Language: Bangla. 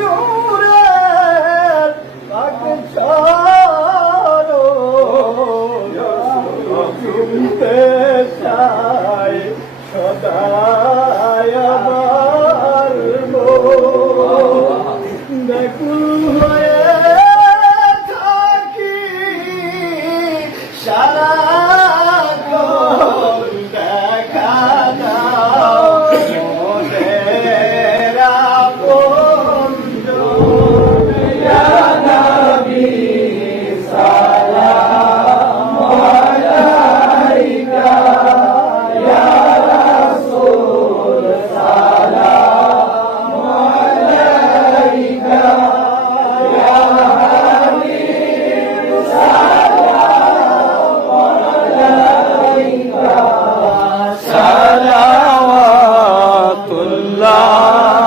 নূরের পাকে ছাড়ো শুনতে চাই সদাই আমার ব্যাকুল হয়ে থাকি সারাক্ষণ দেখা দাও মোদের আপনজন ইয়া নবী সালাম আলাইকা ইয়া রাসূল সালাম আলাইকা ইয়া হাবিব সালাম আলাইকা সালাওয়াতুল্লাহ